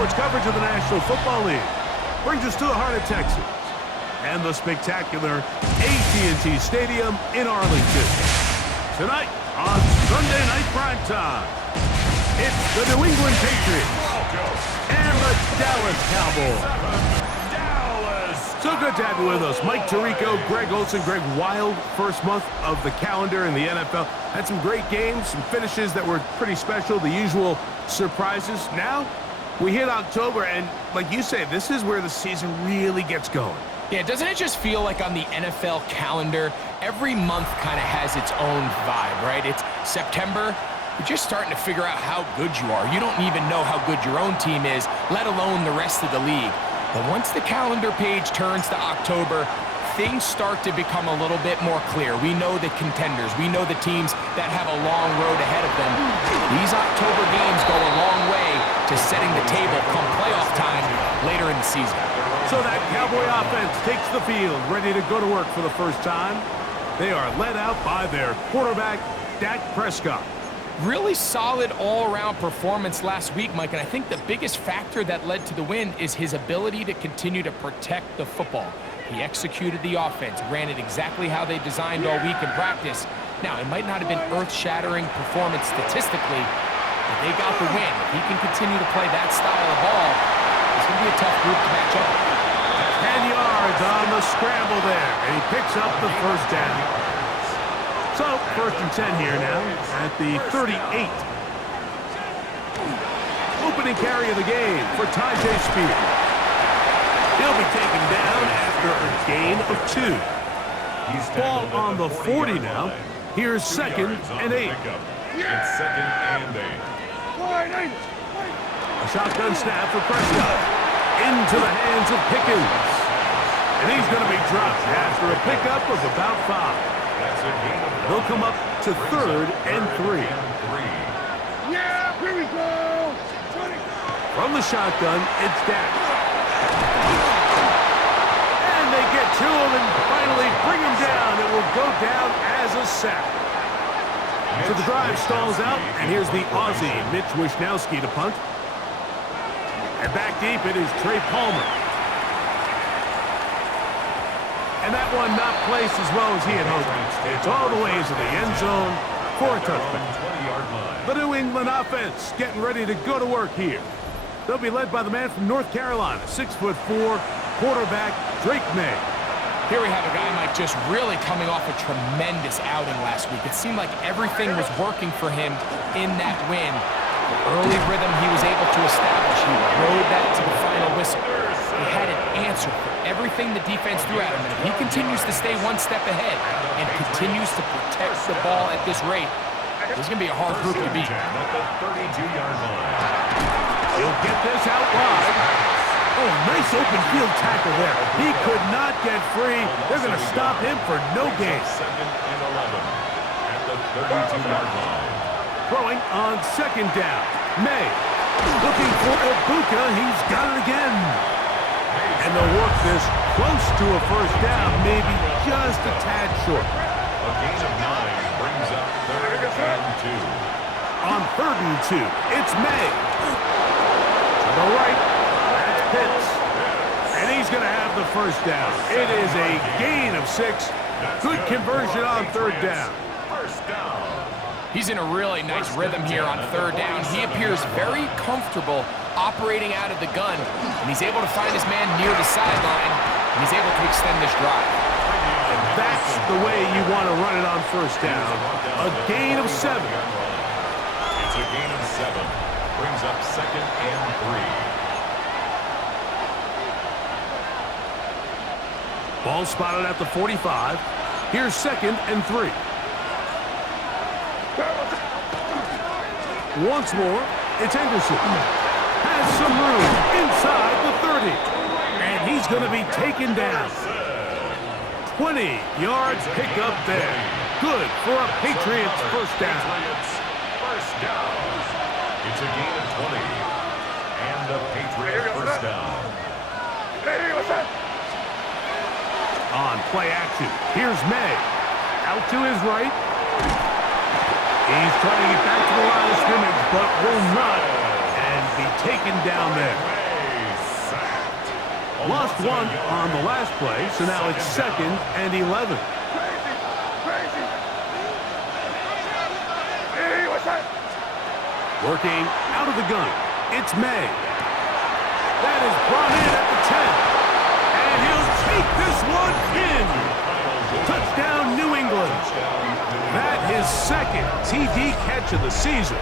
sports coverage of the National Football League brings us to the heart of Texas and the spectacular AT&T Stadium in Arlington. Tonight on Sunday Night Primetime, it's the New England Patriots and the Dallas Cowboys. So good to have you with us. Mike Tirico, Greg Olson. Greg, wild first month of the calendar in the NFL. Had some great games, some finishes that were pretty special, the usual surprises. Now, we hit October, and like you say, this is where the season really gets going. Yeah, doesn't it just feel like on the NFL calendar, every month kind of has its own vibe, right? It's September. You're just starting to figure out how good you are. You don't even know how good your own team is, let alone the rest of the league. But once the calendar page turns to October, things start to become a little bit more clear. We know the contenders. We know the teams that have a long road ahead of them. These October games go a long way to setting the table come playoff time later in the season. So that Cowboy offense takes the field, ready to go to work for the first time. They are led out by their quarterback, Dak Prescott. Really solid all-around performance last week, Mike, and I think the biggest factor that led to the win is his ability to continue to protect the football. He executed the offense, ran it exactly how they designed all week in practice. Now, it might not have been earth-shattering performance statistically, but they got the win. If he can continue to play that style of ball, it's going to be a tough group to match up with. 10 yards on the scramble there, and he picks up the first down. So, 1st and 10 here now at the 38. Opening carry of the game for Ty J. Spear. He'll be taken down after a gain of 2. Ball on the 40 now. Here's 2nd and 8. It's 2nd and 8. A shotgun snap for Prescott. Into the hands of Pickens. And he's going to be dropped after a pickup of about 5. They'll come up to 3rd and 3. Yeah, here we go. From the shotgun, it's Dak. And they get to him and finally bring him down. It will go down as a sack. So the drive stalls out, and here's the Aussie, Mitch Wishnowsky, to punt. And back deep, it is Trey Palmer. And that one not placed as well as he had hoped. It's all the way into the end zone for a touchdown. The New England offense getting ready to go to work here. They'll be led by the man from North Carolina, 6'4", quarterback Drake May. Here we have a guy, Mike, just really coming off a tremendous outing last week. It seemed like everything was working for him in that win. The early rhythm he was able to establish, he rode that to the final whistle. He had an answer for everything the defense threw at him, and if he continues to stay one step ahead and continues to protect the ball at this rate, this is going to be a hard group to beat. He'll get this out wide. Oh, nice open field tackle there. He could not get free. They're going to stop him for no gain. 2nd and 11 at the 32-yard line. Throwing on 2nd down. May looking for Ibuka. He's got it again. And they'll work this close to a first down, maybe just a tad short. A gain of 9 brings up 3rd and 2. On 3rd and 2, it's May. To the right, that's Pitts. And he's going to have the first down. It is a gain of 6. Good conversion on 3rd down. First down. He's in a really nice rhythm here on 3rd down. He appears very comfortable operating out of the gun, and he's able to find his man near the sideline, and he's able to extend this drive. And that's the way you want to run it on 1st down. A gain of 7. It's a gain of 7. Brings up 2nd and 3. Ball spotted at the 45. Here's 2nd and 3. Once more, it's Henderson. Has some room inside the 30. And he's going to be taken down. 20 yards pick up there. Good for a Patriots first down. First down. It's a gain of 20. And a Patriot first down. On play action, here's May. Out to his right. He's trying to get back to the line of scrimmage, but will not. And be taken down there. Lost one on the last play, so now it's 2nd and 11. Working out of the gun, it's May. That is brought in at the 10. And he'll take this one in. Touchdown, New England. That his 2nd TD catch of the season.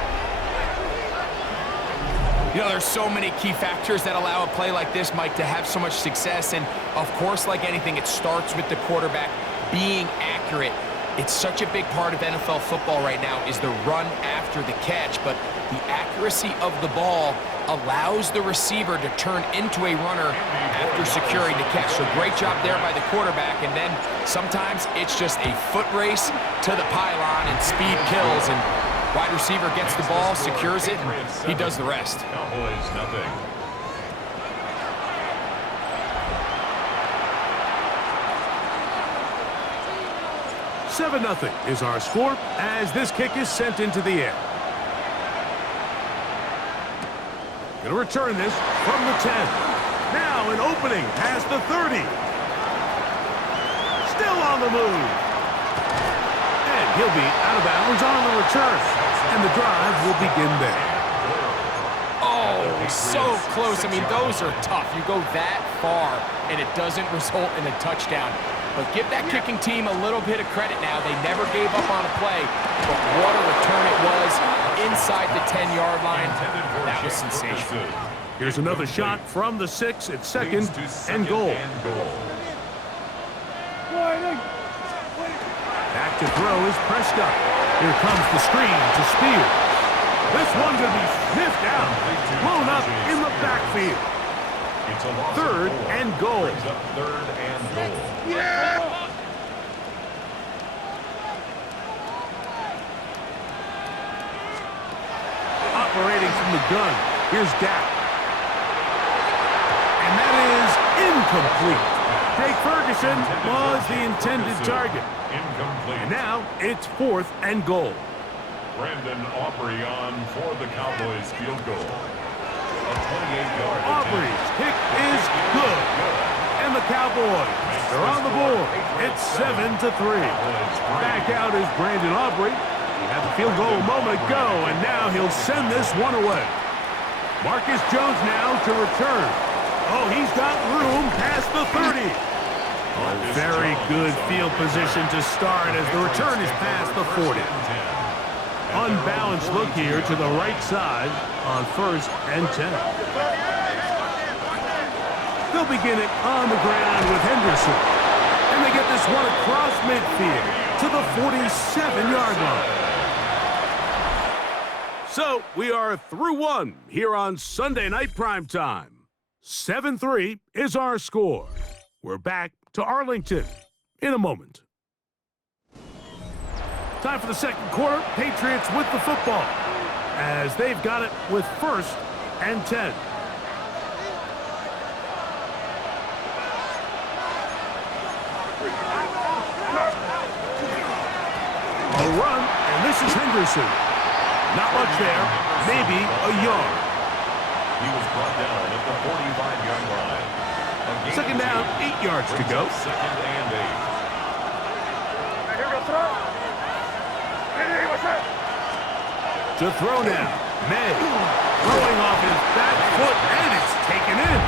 You know, there's so many key factors that allow a play like this, Mike, to have so much success. And, of course, like anything, it starts with the quarterback being accurate. It's such a big part of NFL football right now is the run after the catch. But the accuracy of the ball allows the receiver to turn into a runner after securing the catch. So great job there by the quarterback. And then sometimes it's just a foot race to the pylon and speed kills. And wide receiver gets the ball, secures it, and he does the rest. Cowboys, nothing. Seven 0 is our score as this kick is sent into the air. Going to return this from the 10. Now an opening past the 30. Still on the move. And he'll be out of bounds on the return. And the drive will begin there. Oh, so close. I mean, those are tough. You go that far, and it doesn't result in a touchdown. But give that kicking team a little bit of credit now. They never gave up on a play, but what a return it was inside the 10-yard line. That was sensational. Here's another shot from the 6. It's 2nd and goal. Back to throw is Prescott. Here comes the screen to Spears. This one going to be sniffed out, blown up in the backfield. 3rd and goal. 3rd and goal. Operating from the gun. Here's Dak. And that is incomplete. Jake Ferguson was the intended target. Incomplete. And now it's 4th and goal. Brandon Aubrey on for the Cowboys field goal. A 28-yard Aubrey's kick is good. And the Cowboys are on the board. It's 7-3. Back out is Brandon Aubrey. He had the field goal a moment ago, and now he'll send this one away. Marcus Jones now to return. Oh, he's got room past the 30. Oh, very good field position to start as the return is past the 40. Unbalanced look here to the right side on 1st and 10. They'll begin it on the ground with Henderson. And they get this one across midfield to the 47-yard line. So we are through one here on Sunday Night Primetime. 7-3 is our score. We're back to Arlington in a moment. Time for the 2nd quarter. Patriots with the football as they've got it with 1st and 10. A run, and this is Henderson. Not much there, maybe a yard. He was brought down at the 45-yard line. 2nd down, 8 yards to go. 2nd and 8. To throw now, May throwing off his back foot, and it's taken in.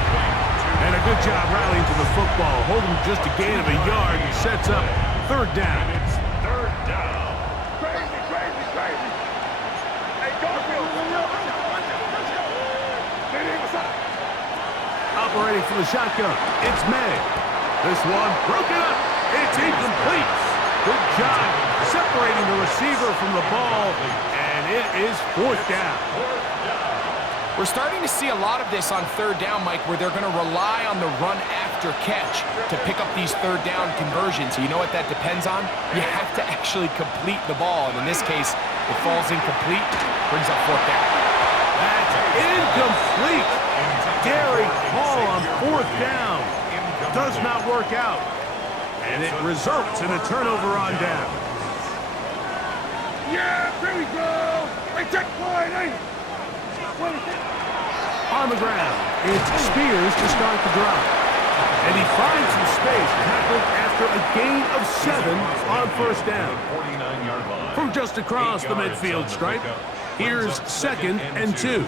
And a good job rallying to the football, holding just a gain of a yard and sets up 3rd down. It's 3rd down. Crazy. Hey, Garfield. Operating from the shotgun, it's May. This one broken up. It's incomplete. Good job separating the receiver from the ball, and it is 4th down. We're starting to see a lot of this on 3rd down, Mike, where they're going to rely on the run after catch to pick up these 3rd down conversions. You know what that depends on? You have to actually complete the ball, and in this case, it falls incomplete, brings up 4th down. That's incomplete. Gary Hall on 4th down. Does not work out. And it results in a turnover on down. Yeah, here we go. Hey, check point, hey. On the ground, it's Spears to start the drive. And he finds some space, tackled after a gain of 7 on first down. From just across the midfield stripe, here's 2nd and 2.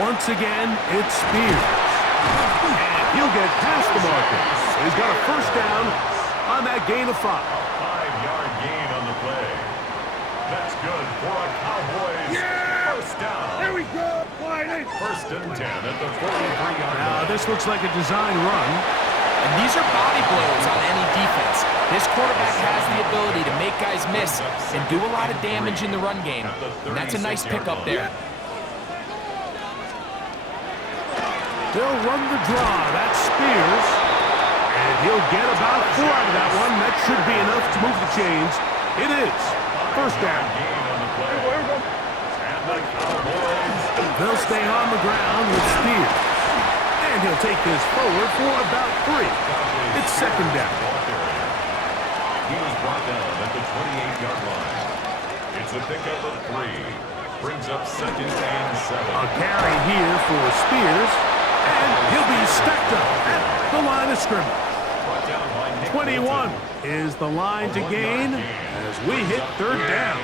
Once again, it's Spears. And he'll get past the marker. He's got a first down on that gain of 5. 5-yard gain on the play. That's good for a Cowboys first down. Here we go. Wide. First and 10 at the 43-yard Now, line. this looks like a design run. And these are body blows on any defense. This quarterback has the ability to make guys miss and do a lot of damage in the run game. And that's a nice pickup there. They'll run the draw. That's Spears. And he'll get about 4 out of that one. That should be enough to move the chains. It is. First down. They'll stay on the ground with Spears. And he'll take this forward for about 3. It's 2nd down. He was brought down at the 28-yard line. It's a pickup of 3. Brings up 2nd and 7. A carry here for Spears. And he'll be stacked up at the line of scrimmage. 21 is the line to gain as we hit 3rd down.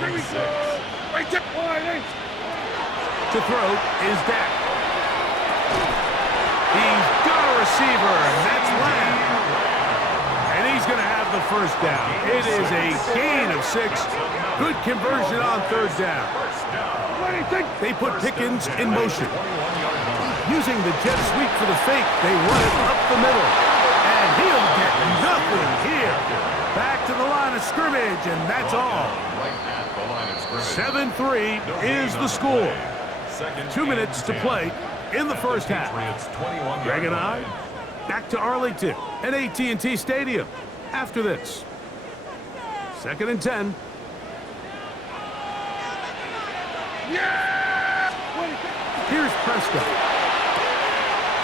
To throw is Dak. He's got a receiver, and that's Lamb. And he's going to have the first down. It is a gain of 6. Good conversion on 3rd down. They put Pickens in motion. Using the jet sweep for the fake, they run it up the middle. And he'll get nothing here. Back to the line of scrimmage, and that's all. 7-3 is the score. 2 minutes to play in the first half. Greg and I, back to Arlington at AT&T Stadium after this. 2nd and 10. Here's Prescott.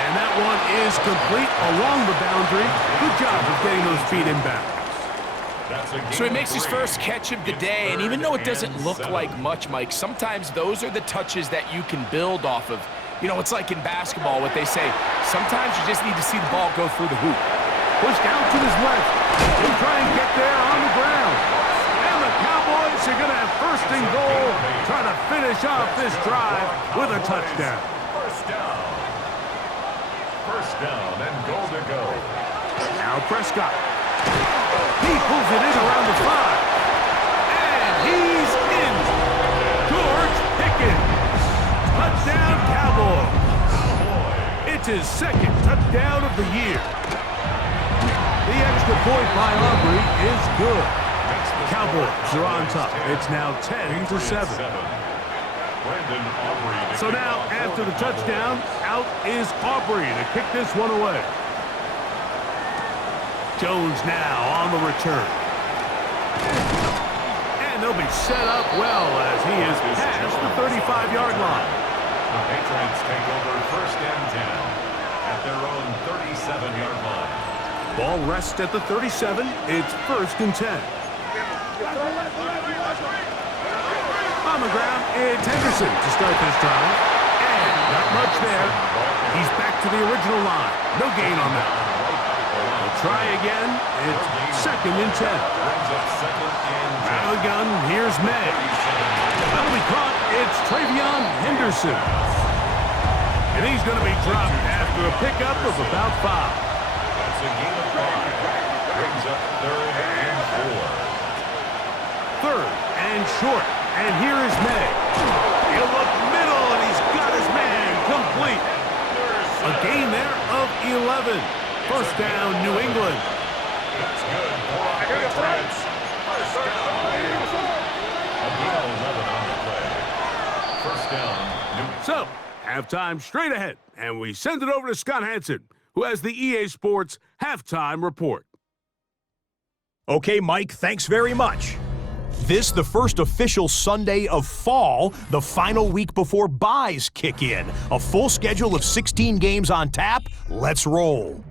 And that one is complete along the boundary. Good job of getting those feet inbound. So he makes his first catch of the day, and even though it doesn't look like much, Mike, sometimes those are the touches that you can build off of. You know, it's like in basketball, what they say, sometimes you just need to see the ball go through the hoop. Pushed out to his left. He'll try and get there on the ground. And the Cowboys are going to have 1st and goal, trying to finish off this drive with a touchdown. First down and goal to go. Now Prescott. He pulls it in around the 5. And he's in. George Pickens. Touchdown, Cowboys. It's his 2nd touchdown of the year. The extra point by Aubrey is good. Cowboys are on top. It's now 10-7. So now, after the touchdown, out is Aubrey to kick this one away. Jones now on the return. And they'll be set up well as he is past the 35-yard line. The Patriots take over 1st and 10 at their own 37-yard line. Ball rests at the 37. It's 1st and 10. On the ground, it's Henderson to start this drive. And not much there. He's back to the original line. No gain on that. They'll try again. It's 2nd and 10. Out of the gun, here's May. That'll be caught. It's Travion Henderson. And he's going to be dropped after a pickup of about 5. That's a gain of 5. Brings up 3rd and 4. 3rd and short. And here is May. He'll look middle, and he's got his man complete. A gain there of 11. First down, New England. That's good for the Patriots. First down. A gain of 11 on the play. First down, New England. So, halftime straight ahead, and we send it over to Scott Hansen, who has the EA Sports halftime report. Okay, Mike, thanks very much. This, the first official Sunday of fall, the final week before byes kick in. A full schedule of 16 games on tap. Let's roll.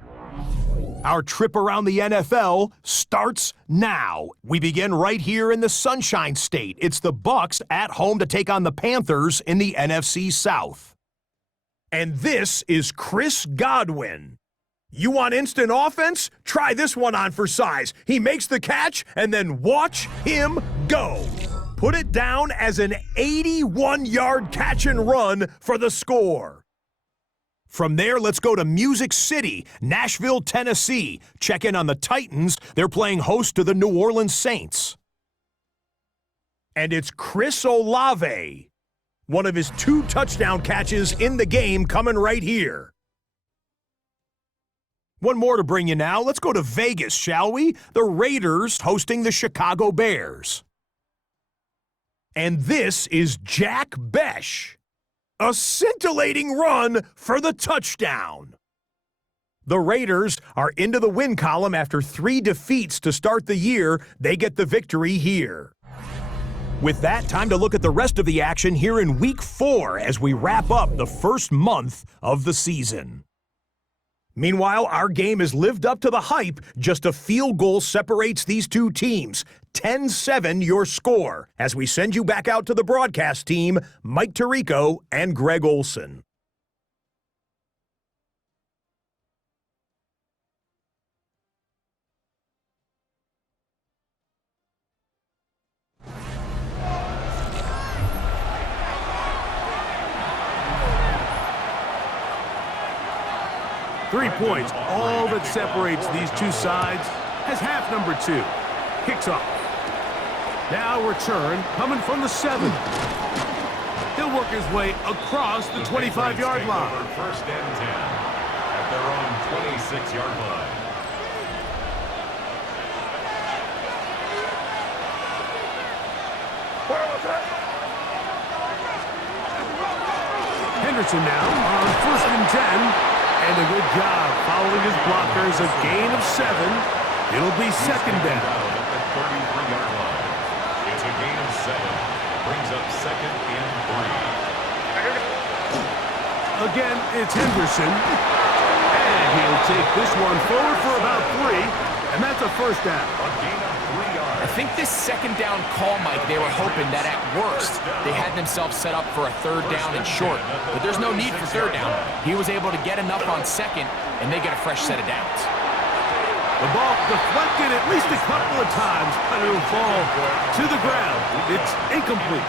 Our trip around the NFL starts now. We begin right here in the Sunshine State. It's the Bucs at home to take on the Panthers in the NFC South. And this is Chris Godwin. You want instant offense? Try this one on for size. He makes the catch, and then watch him go. Put it down as an 81-yard catch and run for the score. From there, let's go to Music City, Nashville, Tennessee. Check in on the Titans. They're playing host to the New Orleans Saints. And it's Chris Olave. One of his 2 touchdown catches in the game coming right here. One more to bring you now. Let's go to Vegas, shall we? The Raiders hosting the Chicago Bears. And this is Jack Besh. A scintillating run for the touchdown. The Raiders are into the win column after 3 defeats to start the year. They get the victory here. With that, time to look at the rest of the action here in Week 4 as we wrap up the first month of the season. Meanwhile, our game has lived up to the hype. Just a field goal separates these two teams. 10-7 your score as we send you back out to the broadcast team, Mike Tirico and Greg Olson. Three points, all that separates these two sides, has half number 2. Kicks off. Now return coming from the 7. He'll work his way across the 25-yard line. First and 10 at their own 26-yard line. Henderson now on first and 10. And a good job following his blockers, a gain of 7. It'll be second down. At the 33-yard line. It's a gain of 7. Brings up second and 3. Again, it's Henderson. And he'll take this one forward for about 3. And that's a first down. A gain of 3 yards. I think this second down call, Mike, they were hoping that at worst they had themselves set up for a third down and short. But there's no need for third down. He was able to get enough on second, and they get a fresh set of downs. The ball deflected at least a couple of times, but it'll fall to the ground. It's incomplete.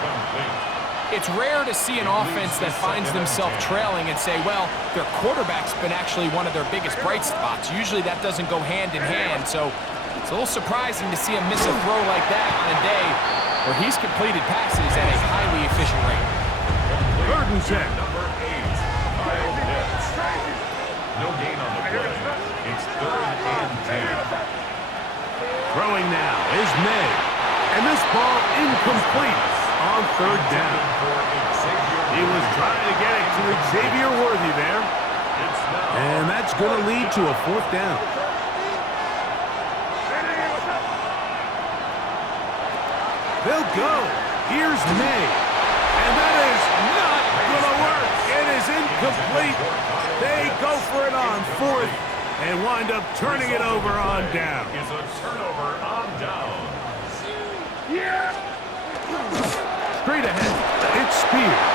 It's rare to see an offense that finds themselves trailing and say, well, their quarterback's been actually one of their biggest bright spots. Usually that doesn't go hand in hand, so it's a little surprising to see him miss a throw like that on a day where he's completed passes at a highly efficient rate. Third and 10. Number 8, Kyle Pitts. No gain on the play. It's third and 10. Throwing now is May. And this ball incomplete on third down. He was trying to get it to Xavier Worthy there. And that's going to lead to a fourth down. They'll go. Here's May. And that is not going to work. It is incomplete. They go for it on fourth and wind up turning it over on down. Is a turnover on down. Straight ahead, it's Spears.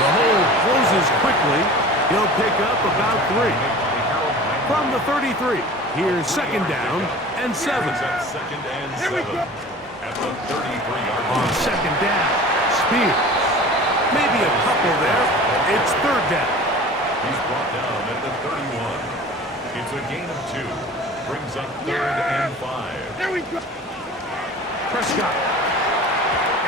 The hole closes quickly. He'll pick up about 3. From the 33, here's second down and 7. Second and 7. At the 33-yard On line. second down, Spears. Maybe a couple there. It's third down. He's brought down at the 31. It's a gain of 2. Brings up third and 5. Prescott.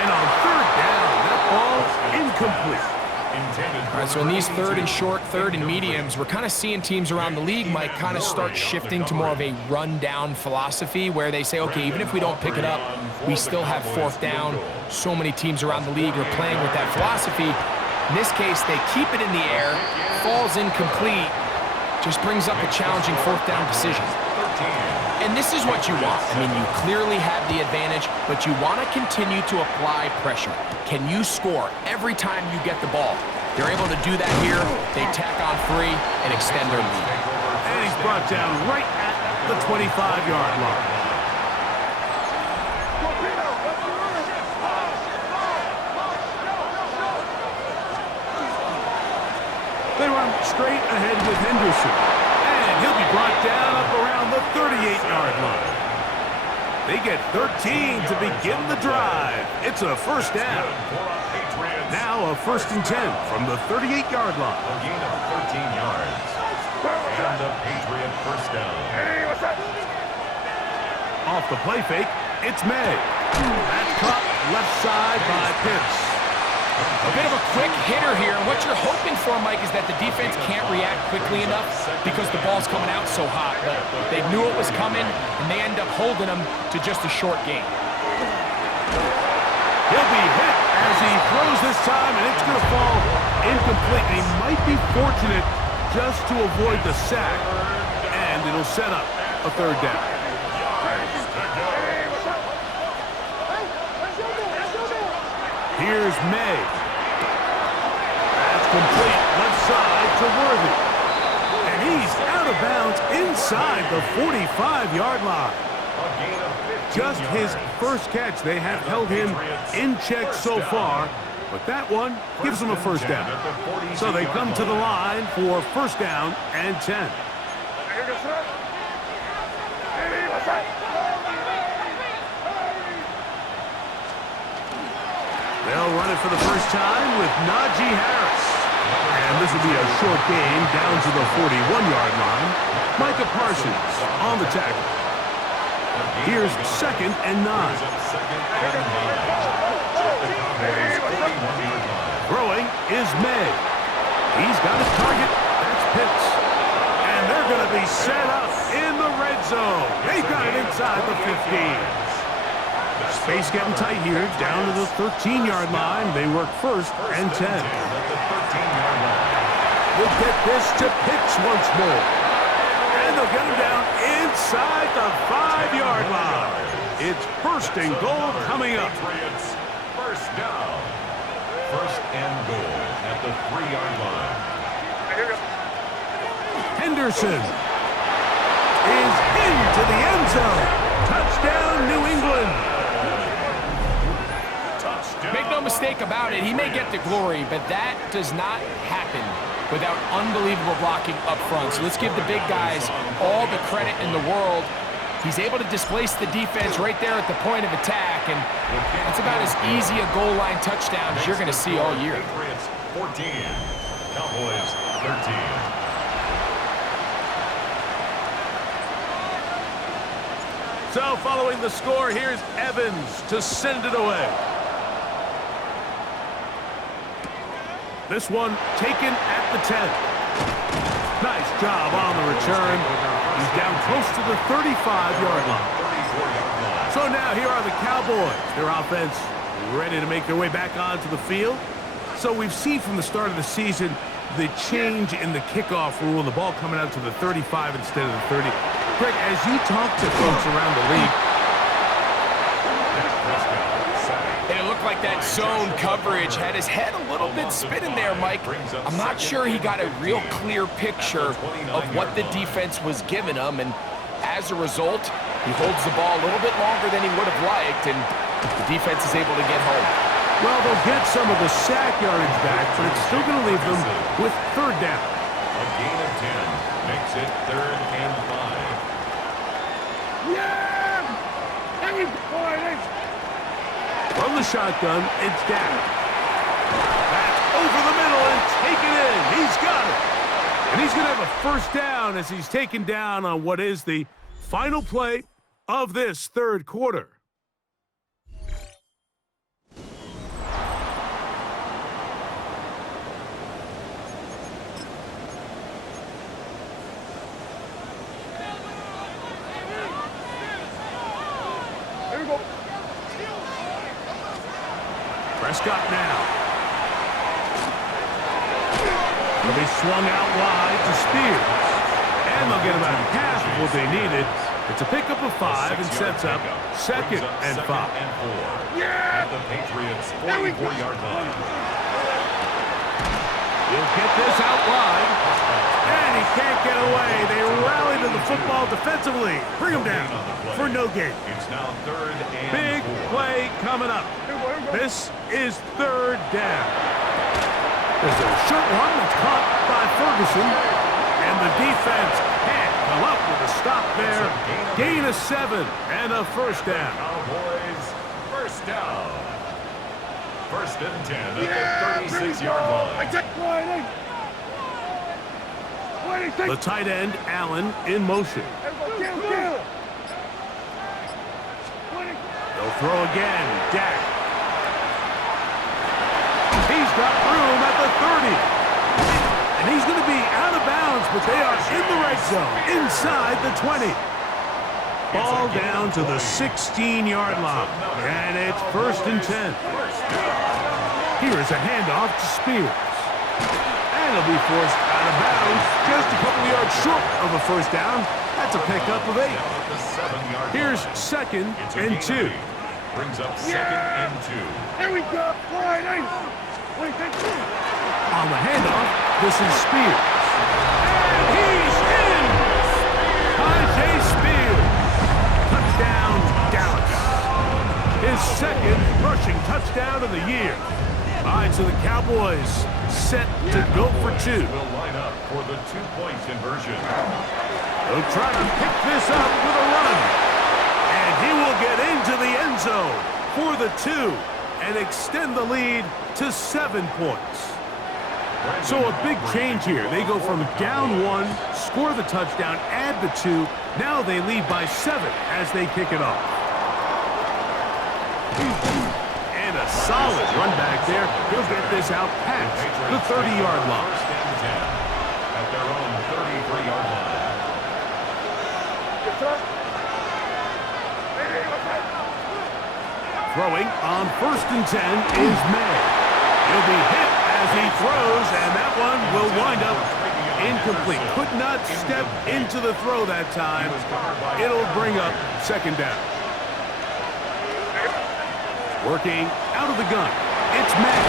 And on third down, that ball incomplete. All right, so in these third and short, third and mediums, we're kind of seeing teams around the league might kind of start shifting to more of a run-down philosophy where they say, okay, even if we don't pick it up, we still have fourth down. So many teams around the league are playing with that philosophy. In this case, they keep it in the air, falls incomplete, just brings up a challenging fourth down decision. And this is what you want. I mean, you clearly have the advantage, but you want to continue to apply pressure. Can you score every time you get the ball? They're able to do that here. They tack on 3 and extend their lead. And he's brought down right at the 25-yard line. They run straight ahead with Henderson. And he'll be brought down up around the 38-yard line. They get 13 to begin the drive. It's a first down. Now a 1st and 10 from the 38-yard line. A gain of 13 yards. And the Patriot first down. Off the play fake, it's May. That's caught left side by Pitts. A bit of a quick hitter here. And what you're hoping for, Mike, is that the defense can't react quickly enough because the ball's coming out so hot. But they knew it was coming, and they end up holding them to just a short gain. He'll be hit as he throws this time, and it's going to fall incomplete. He might be fortunate just to avoid the sack, and it'll set up a 3rd down. Here's May. That's complete left side to Worthy. And he's out of bounds inside the 45-yard line. Just his first catch. They have held him in check so far, but that one gives them a 1st down. So they come to the line for 1st down and 10. They'll run it for the first time with Najee Harris. And this will be a short gain down to the 41-yard line. Micah Parsons on the tackle. Here's 2nd and 9. Throwing is May. He's got his target. That's Pitts. And they're going to be set up in the red zone. They've got it inside the 15. Space getting tight here, down to the 13-yard line. They work 1st and 10. They'll get this to Pitts once more. And they'll get him down inside the 5-yard line. It's 1st and goal coming up. First down. 1st and goal at the 3-yard line. Henderson is into the end zone. Touchdown, New England. Make no mistake about it, he may get the glory, but that does not happen without unbelievable blocking up front. So let's give the big guys all the credit in the world. He's able to displace the defense right there at the point of attack, and that's about as easy a goal line touchdown as you're going to see all year. Patriots 14, Cowboys 13. So following the score, here's Evans to send it away. This one taken at the 10. Nice job on the return. He's down close to the 35-yard line. So now here are the Cowboys. Their offense ready to make their way back onto the field. So we've seen from the start of the season the change in the kickoff rule and the ball coming out to the 35 instead of the 30. Greg, as you talk to folks around the league, and it looked like that zone coverage had his head a little bit spinning there, Mike. I'm not sure he got a real clear picture of what the defense was giving him, and as a result, he holds the ball a little bit longer than he would have liked, and the defense is able to get home. Well, they'll get some of the sack yardage back, but it's still going to leave them with 3rd down. A gain of 10 makes it 3rd and 5. Yeah! From the shotgun, it's down. That's over the middle and taken in. He's got it. And he's going to have a 1st down as he's taken down on what is the final play of this 3rd quarter. Prescott now. He'll be swung out wide to Spears. And they'll get about half of what they needed. It's a pickup of 5 and sets up 2nd and 5. Yeah! At the Patriots 44-yard line. He'll get this out wide. And he can't get away. They rally to the football defensively. Bring him down for no gain. It's now 3rd and 4. Big play coming up. This is 3rd down. There's a short one that's caught by Ferguson. And the defense can't come up with a stop there. Gain of 7 and a first down. Cowboys, first down. First and 10 at the 36-yard line. The tight end, Allen, in motion. They'll throw again. Dak. He's got room at the 30. And he's going to be out of bounds, but they are in the red zone, inside the 20. Ball down to the 16-yard line, and it's first and 10. Here is a handoff to Spears. And he'll be forced out of bounds, just a couple yards short of a first down. That's a pickup of 8. Here's second and 2. Brings up second and 2. Here we go. On the handoff, this is Spears. And he's in! Tajay Spears. Touchdown, Dallas. His second rushing touchdown of the year. All right, so the Cowboys set to go for 2. Will line up for the 2-point conversion. They'll try to pick this up with a run. And he will get into the end zone for the 2 and extend the lead to 7 points. So a big change here. They go from down 1, score the touchdown, add the 2. Now they lead by 7 as they kick it off. And a solid run back there. He'll get this out past the 30-yard line. First and 10 at their own 33-yard line. Throwing on first and 10 is May. He'll be hit as he throws, and that one will wind up incomplete. Could not step into the throw that time. It'll bring up second down. Working out of the gun, it's May.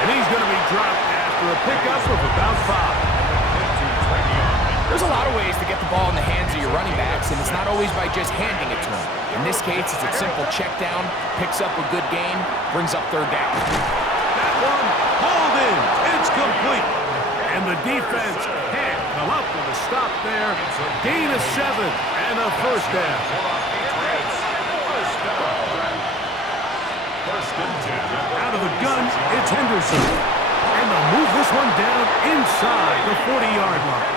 And he's going to be dropped after a pickup of about 5. There's a lot of ways to get the ball in the hands of your running backs, and it's not always by just handing it to them. In this case, it's a simple check down, picks up a good gain, brings up third down. That one hauled in. It's complete. And the defense can't come up with a stop there. Gain of 7 and a first down. Out of the gun, it's Henderson. And they'll move this one down inside the 40-yard line.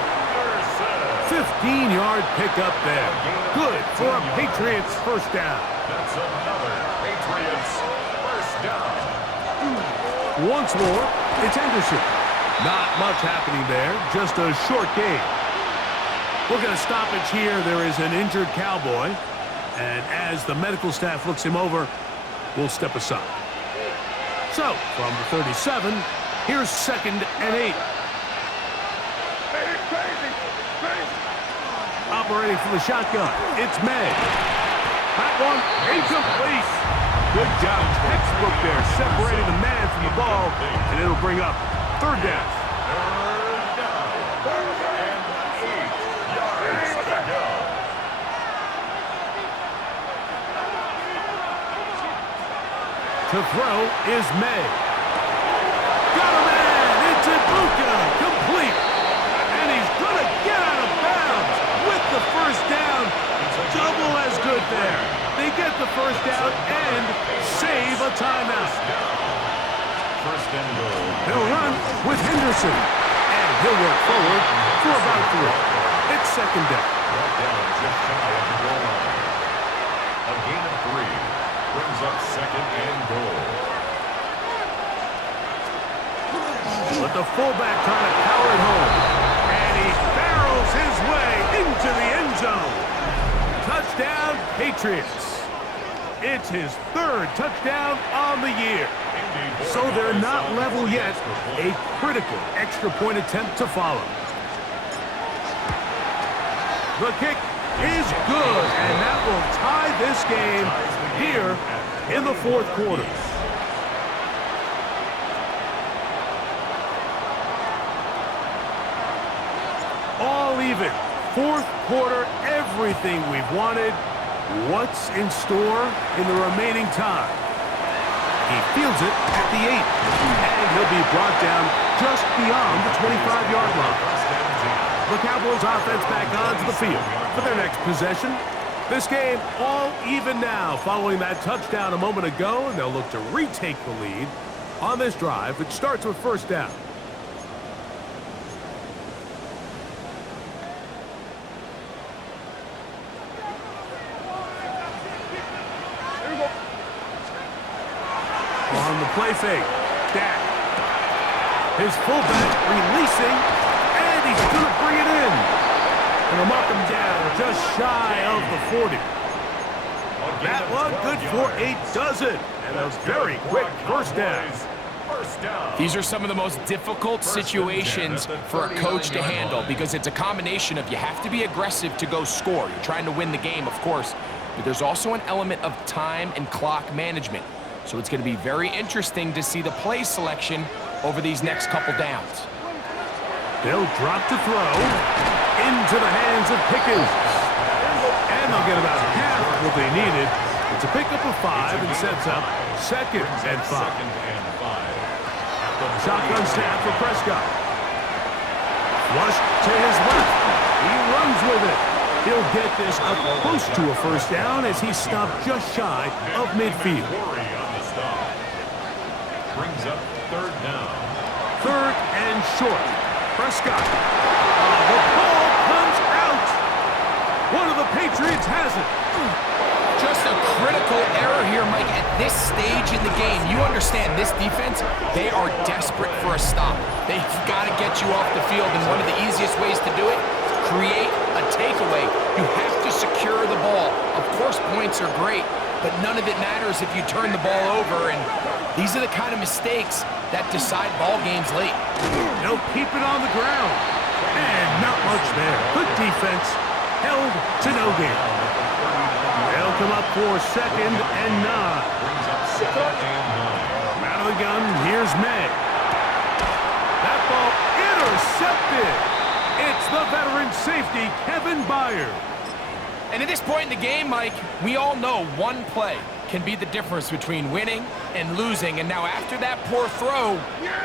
15-yard pickup there. Good for a Patriots first down. That's another Patriots first down. Once more, it's Henderson. Not much happening there, just a short gain. We're going to stoppage here. There is an injured Cowboy. And as the medical staff looks him over, we'll step aside. So, from the 37, here's second and 8. Operating for the shotgun, it's May. That one incomplete. Good job, textbook there, separating the man from the ball, and it'll bring up third down. Third and 8 yards to go. To throw is May. Got a man, it's Ibuka, complete. And he's gonna get out of bounds with the first down. Double as good there. They get the first down and save a timeout. First and goal. They'll run with Henderson. And he'll work forward for about 3. It's second down. Brought down just shy of the goal line. A gain of 3 brings up second and goal. But the fullback trying to power it home. And he barrels his way into the end zone. Touchdown, Patriots. It's his 3rd touchdown on the year. So they're not level yet. A critical extra point attempt to follow. The kick is good, and that will tie this game here in the 4th quarter. All even. 4th quarter, everything we've wanted. What's in store in the remaining time? He fields it at the 8. And he'll be brought down just beyond the 25-yard line. The Cowboys offense back onto the field for their next possession. This game all even now following that touchdown a moment ago, and they'll look to retake the lead on this drive, which starts with first down. On the play fake, Dak. His fullback releasing, and he's going to bring it in. And they'll mark him down just shy of the 40. That one good for a dozen, and a very quick first down. These are some of the most difficult situations for a coach to handle because it's a combination of you have to be aggressive to go score. You're trying to win the game, of course, but there's also an element of time and clock management. So it's going to be very interesting to see the play selection over these next couple downs. They'll drop to throw into the hands of Pickens. And they'll get about half what they needed. It's a pickup of 5 and sets up 2nd and 5. Shotgun snap for Prescott. Flushed to his left. He runs with it. He'll get this up close to a first down as he stopped just shy of midfield. Brings up third down. 3rd and short. Prescott. The ball comes out. One of the Patriots has it. Just a critical error here, Mike, at this stage in the game. You understand this defense, they are desperate for a stop. They've got to get you off the field, and one of the easiest ways to do it, create a takeaway. You have to secure the ball. Of course, points are great, but none of it matters if you turn the ball over, and these are the kind of mistakes that decide ball games late. They'll keep it on the ground. And not much there. Good defense. Held to no gain. They'll come up for 2nd and 9. Brings up 2nd and 9. Out of the gun, here's May. That ball intercepted. It's the veteran safety, Kevin Byard. And at this point in the game, Mike, we all know one play can be the difference between winning and losing. And now after that poor throw,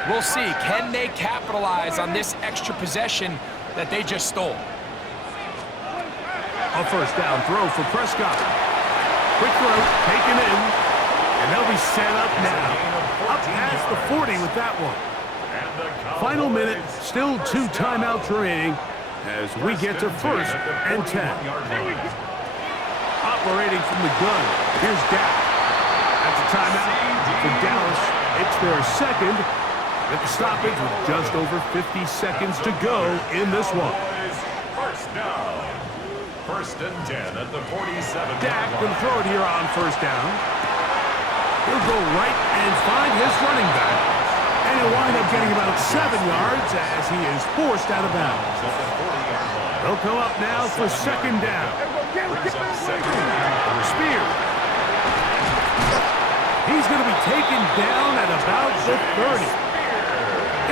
we'll see, can they capitalize on this extra possession that they just stole? A first down throw for Prescott. Quick throw, taken in, and they'll be set up now. Up past the 40 with that one. Final minute, still 2 timeouts remaining as we get to 1st and 10. Operating from the gun, here's Dak. That's a timeout for Dallas. It's their 2nd. At the stoppage with just over 50 seconds to go in this one. First down. 1st and 10 at the 47. Dak can throw it here on first down. He'll go right and find his running back. And he'll wind up getting about 7 yards as he is forced out of bounds. They'll come up now for 2nd down. Spear. He's going to be taken down at about the 30.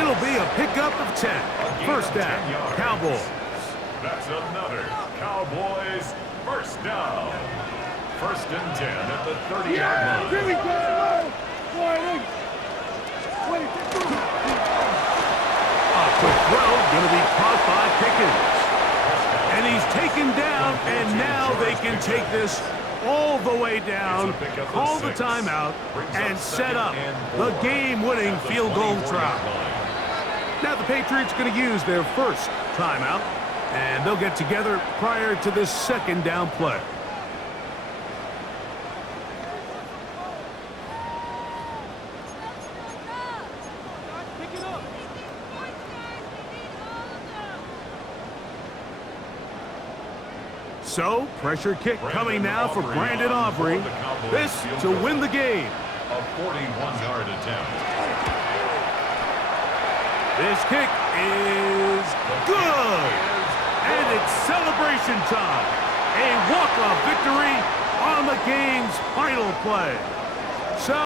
It'll be a pickup of 10. First down, Cowboys. That's another Cowboys first down. 1st and 10 at the 30-yard line. Here we go. A quick throw, going to be caught by Pickens. And he's taken down, and now they can take this all the way down, call the timeout, and set up the game-winning field goal try. Now the Patriots going to use their first timeout, and they'll get together prior to this 2nd down play. So, pressure kick coming now for Brandon Aubrey. This to win the game. A 41-yard attempt. This kick is good. And it's celebration time. A walk-off victory on the game's final play. So